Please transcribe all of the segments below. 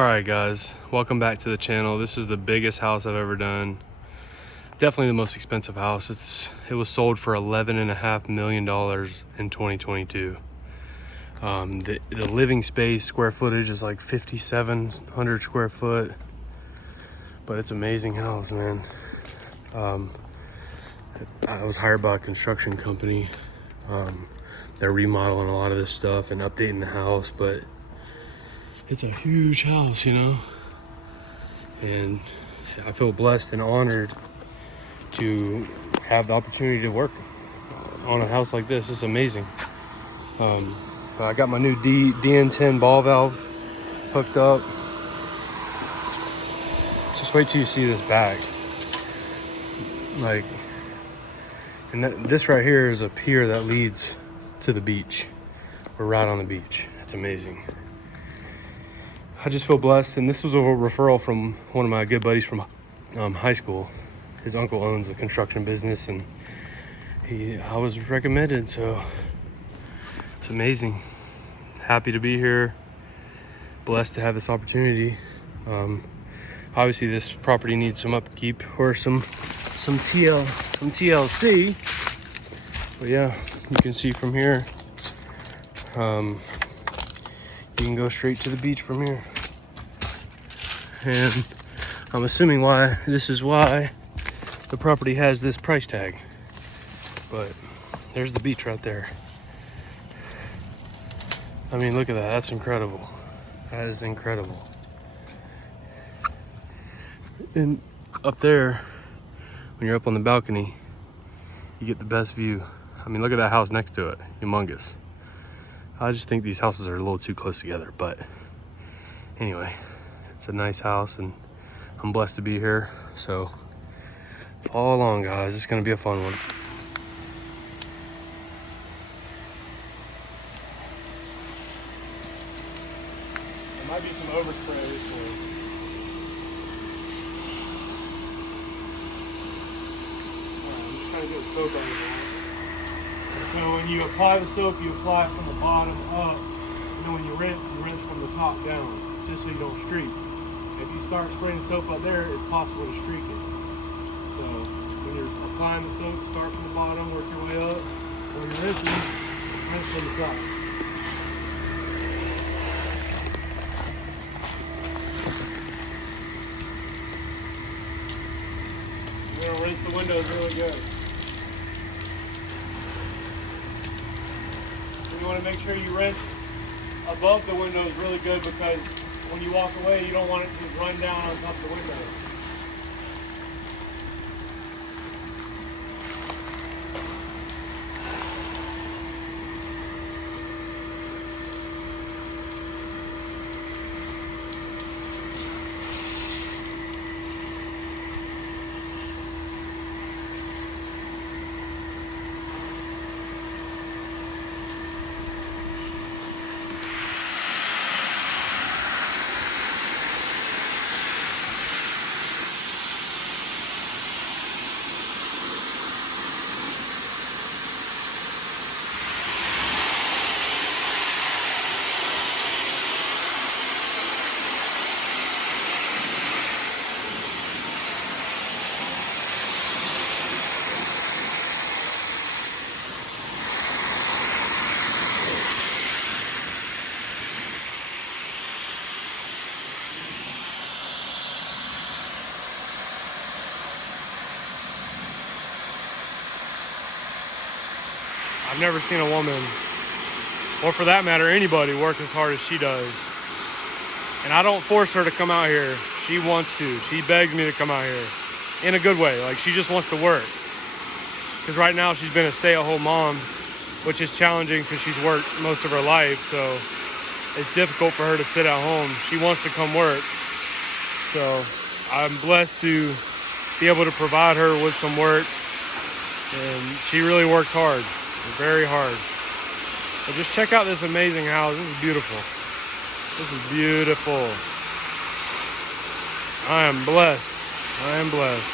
Alright guys, welcome back to the channel. This is the biggest house I've ever done. Definitely the most expensive house. It was sold for $11.5 million in 2022. The living space square footage is like 5,700 square foot, but it's an amazing house, man. I was hired by a construction company. They're remodeling a lot of this stuff and updating the house, but it's a huge house, you know, and I feel blessed and honored to have the opportunity to work on a house like this. It's amazing. I got my new DN10 ball valve hooked up. Just wait till you see this back. Like, and this right here is a pier that leads to the beach. We're right on the beach. It's amazing. I just feel blessed, and this was a referral from one of my good buddies from high school. His uncle owns a construction business, and I was recommended, so it's amazing. Happy to be here, blessed to have this opportunity. Obviously this property needs some upkeep or some TLC, but yeah, you can see from here, you can go straight to the beach from here. And I'm assuming this is why the property has this price tag. But there's the beach right there. I mean, look at that. That's incredible. That is incredible. And up there, when you're up on the balcony, you get the best view. I mean, look at that house next to it. Humongous. I just think these houses are a little too close together, but anyway, it's a nice house and I'm blessed to be here. So follow along, guys. It's gonna be a fun one. There might be some overspray. I'm just trying to get the soap out of it. So when you apply the soap, you apply it from the bottom up. And then when you rinse from the top down, just so you don't streak. If you start spraying the soap up there, it's possible to streak it. So when you're applying the soap, start from the bottom, work your way up. When you're rinsing, rinse from the top. You're gonna rinse the windows really good. You want to make sure you rinse above the windows really good, because when you walk away, you don't want it to run down on top of the window. I've never seen a woman, or for that matter, anybody, work as hard as she does. And I don't force her to come out here. She wants to. She begs me to come out here. In a good way. Like, she just wants to work. Because right now she's been a stay-at-home mom, which is challenging because she's worked most of her life. So it's difficult for her to sit at home. She wants to come work. So I'm blessed to be able to provide her with some work. And she really works hard. Very hard. But just check out this amazing house. This is beautiful. This is beautiful. I am blessed. I am blessed.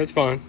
It's fine.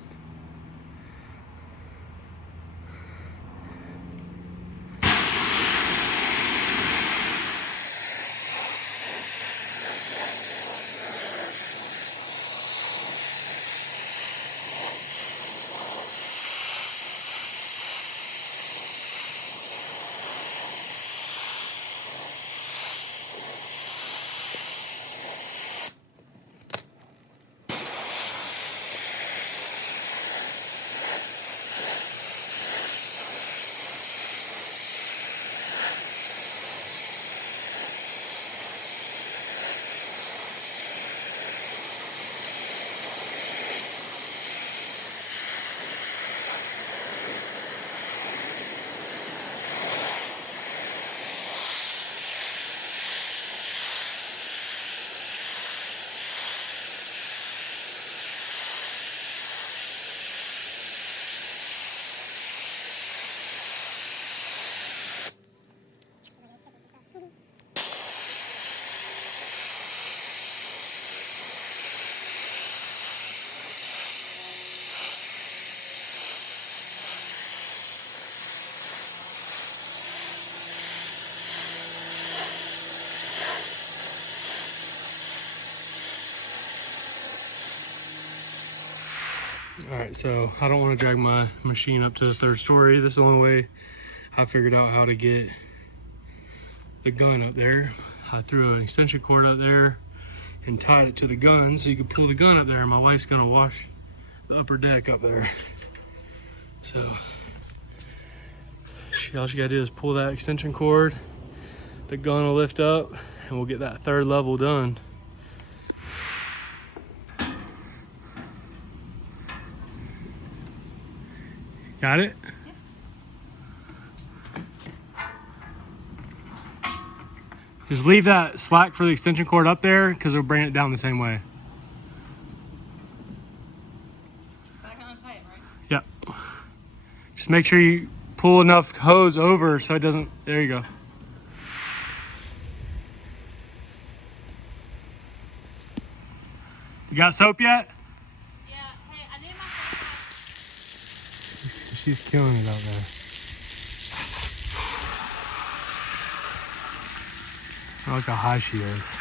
All right, so I don't want to drag my machine up to the 3rd story. This is the only way I figured out how to get the gun up there. I threw an extension cord up there and tied it to the gun so you could pull the gun up there. My wife's gonna wash the upper deck up there. So all she gotta do is pull that extension cord, the gun will lift up, and we'll get that 3rd level done. Got it? Just leave that slack for the extension cord up there because it'll bring it down the same way. But I can untie it, right? Yep. Just make sure you pull enough hose over so it doesn't, there you go. You got soap yet? Yeah, hey, I need my soap. She's killing it out there. Look how high she is.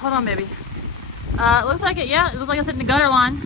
Hold on, baby. It looks like it, yeah, it looks like it's hitting the gutter line.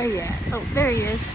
Where you at? Oh, there he is.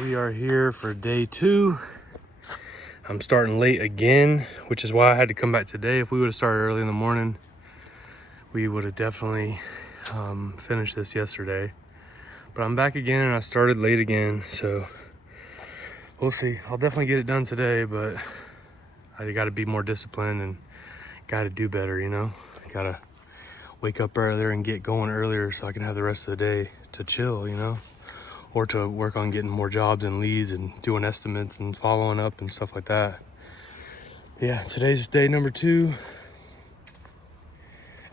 We are here for day 2. I'm starting late again, which is why I had to come back today. If we would have started early in the morning, we would have definitely finished this yesterday. But I'm back again and I started late again, so we'll see. I'll definitely get it done today, but I gotta be more disciplined and gotta do better, you know? Gotta wake up earlier and get going earlier so I can have the rest of the day to chill, you know? Or to work on getting more jobs and leads and doing estimates and following up and stuff like that. Yeah, today's day number 2.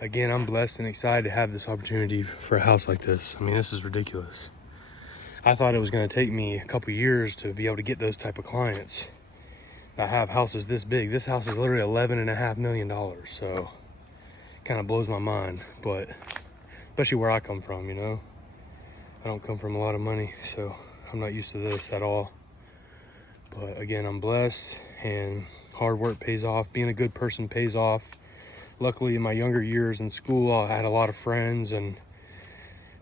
Again, I'm blessed and excited to have this opportunity for a house like this. I mean, this is ridiculous. I thought it was gonna take me a couple years to be able to get those type of clients. I have houses this big. This house is literally $11.5 million, so kind of blows my mind, but especially where I come from, you know? I don't come from a lot of money, so I'm not used to this at all. But again, I'm blessed and hard work pays off. Being a good person pays off. Luckily, in my younger years in school, I had a lot of friends and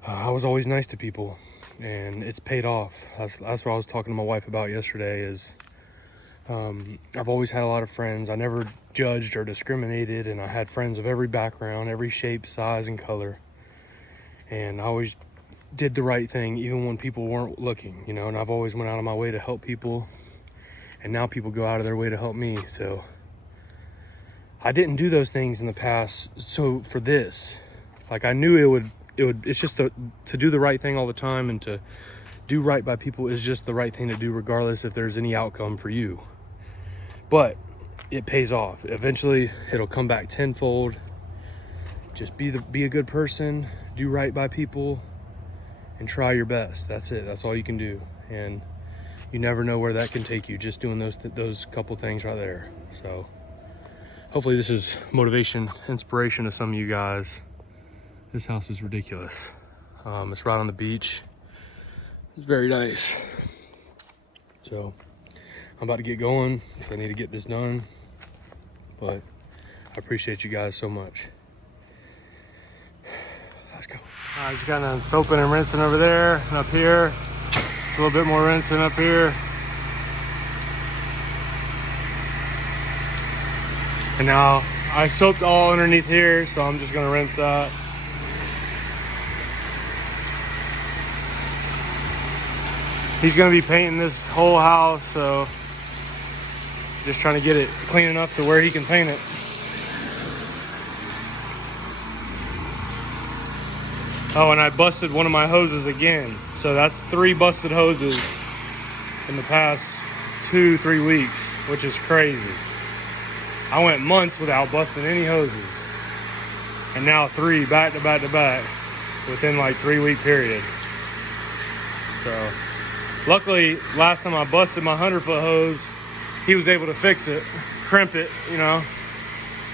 I was always nice to people and it's paid off. That's what I was talking to my wife about yesterday is I've always had a lot of friends. I never judged or discriminated, and I had friends of every background, every shape, size, and color. And I always did the right thing even when people weren't looking, you know, and I've always went out of my way to help people, and now people go out of their way to help me. So I didn't do those things in the past. So for this, like, I knew it's just to do the right thing all the time, and to do right by people is just the right thing to do regardless if there's any outcome for you. But it pays off. Eventually it'll come back tenfold. Just be a good person, do right by people, and try your best. That's it. That's all you can do. And you never know where that can take you, just doing those couple things right there. So hopefully this is motivation, inspiration to some of you guys. This house is ridiculous. It's right on the beach. It's very nice. So I'm about to get going because I need to get this done. But I appreciate you guys so much. Let's go. All right, just got done soaping and rinsing over there and up here. A little bit more rinsing up here. And now I soaped all underneath here, so I'm just gonna rinse that. He's gonna be painting this whole house, so just trying to get it clean enough to where he can paint it. Oh, and I busted one of my hoses again. So that's 3 busted hoses in the past 2-3 weeks, which is crazy. I went months without busting any hoses. And now 3 back to back to back within like 3-week period. So luckily, last time I busted my 100-foot hose, he was able to fix it, crimp it, you know,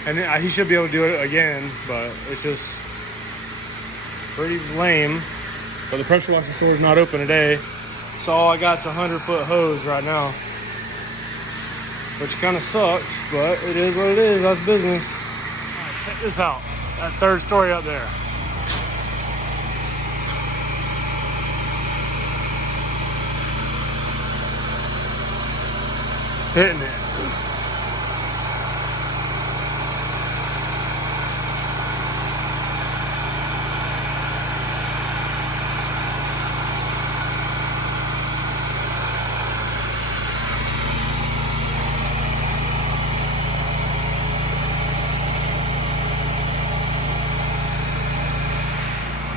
and he should be able to do it again, but it's just pretty lame. But the pressure washer store is not open today, so all I got is a 100-foot hose right now, which kind of sucks, but it is what it is. That's business. All right, check this out, that 3rd story up there. Hitting it.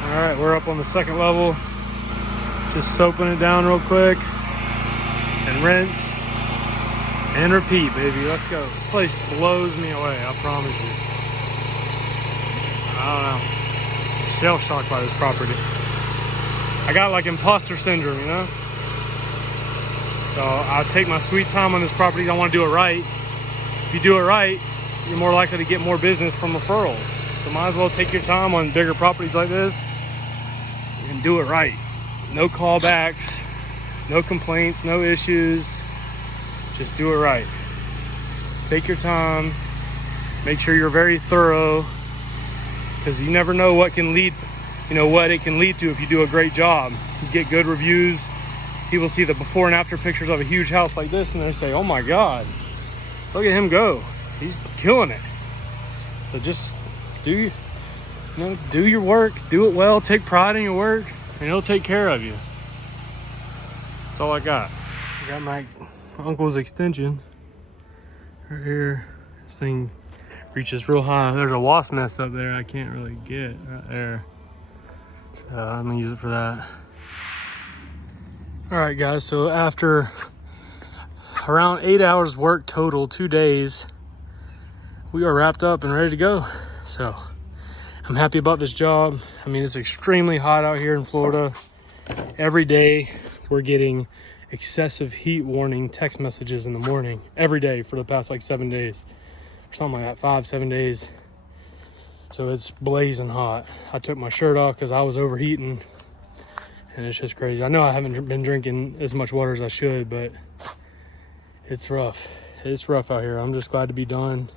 All right, we're up on the 2nd level. Just soaping it down real quick and rinse. And repeat, baby. Let's go. This place blows me away, I promise you. I don't know. I'm shell shocked by this property. I got like imposter syndrome, you know? So I take my sweet time on this property. I want to do it right. If you do it right, you're more likely to get more business from referrals. So might as well take your time on bigger properties like this and do it right. No callbacks, no complaints, no issues. Just do it right. Take your time. Make sure you're very thorough, because you never know what can lead, you know, what it can lead to if you do a great job. You get good reviews. People see the before and after pictures of a huge house like this and they say, oh my God, look at him go. He's killing it. So just do your work, do it well, take pride in your work, and it'll take care of you. That's all I got. I got my uncle's extension right here. This thing reaches real high. There's a wasp nest up there I can't really get right there. So I'm gonna use it for that. All right, guys, so after around 8 hours work total, 2 days, we are wrapped up and ready to go. So I'm happy about this job. I mean, it's extremely hot out here in Florida. Every day we're getting excessive heat warning text messages in the morning, every day for the past like 7 days, or something like that, 5-7 days. So it's blazing hot. I took my shirt off because I was overheating, and it's just crazy. I know I haven't been drinking as much water as I should, but it's rough. It's rough out here. I'm just glad to be done.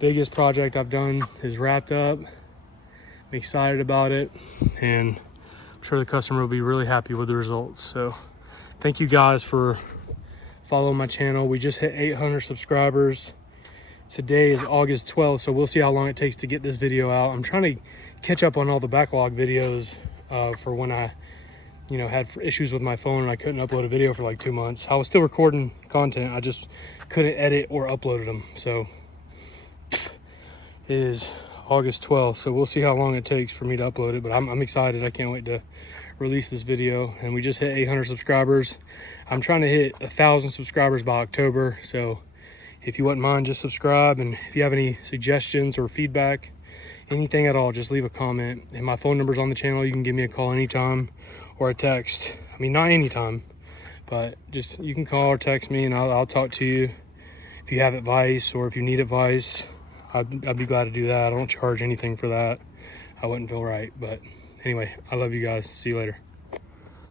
Biggest project I've done is wrapped up. I'm excited about it, and I'm sure the customer will be really happy with the results. So thank you guys for following my channel. We just hit 800 subscribers. Today is August 12th, so we'll see how long it takes to get this video out. I'm trying to catch up on all the backlog videos for when I had issues with my phone and I couldn't upload a video for like 2 months. I was still recording content, I just couldn't edit or upload them. So it is August 12th, so we'll see how long it takes for me to upload it, but I'm excited. I can't wait to release this video. And we just hit 800 subscribers. I'm trying to hit 1,000 subscribers by October, so if you wouldn't mind, just subscribe. And if you have any suggestions or feedback, anything at all, just leave a comment. And my phone number's on the channel. You can give me a call anytime or a text. I mean, not anytime, but just you can call or text me and I'll talk to you. If you have advice or if you need advice, I'd be glad to do that. I don't charge anything for that. I wouldn't feel right, but anyway, I love you guys. See you later.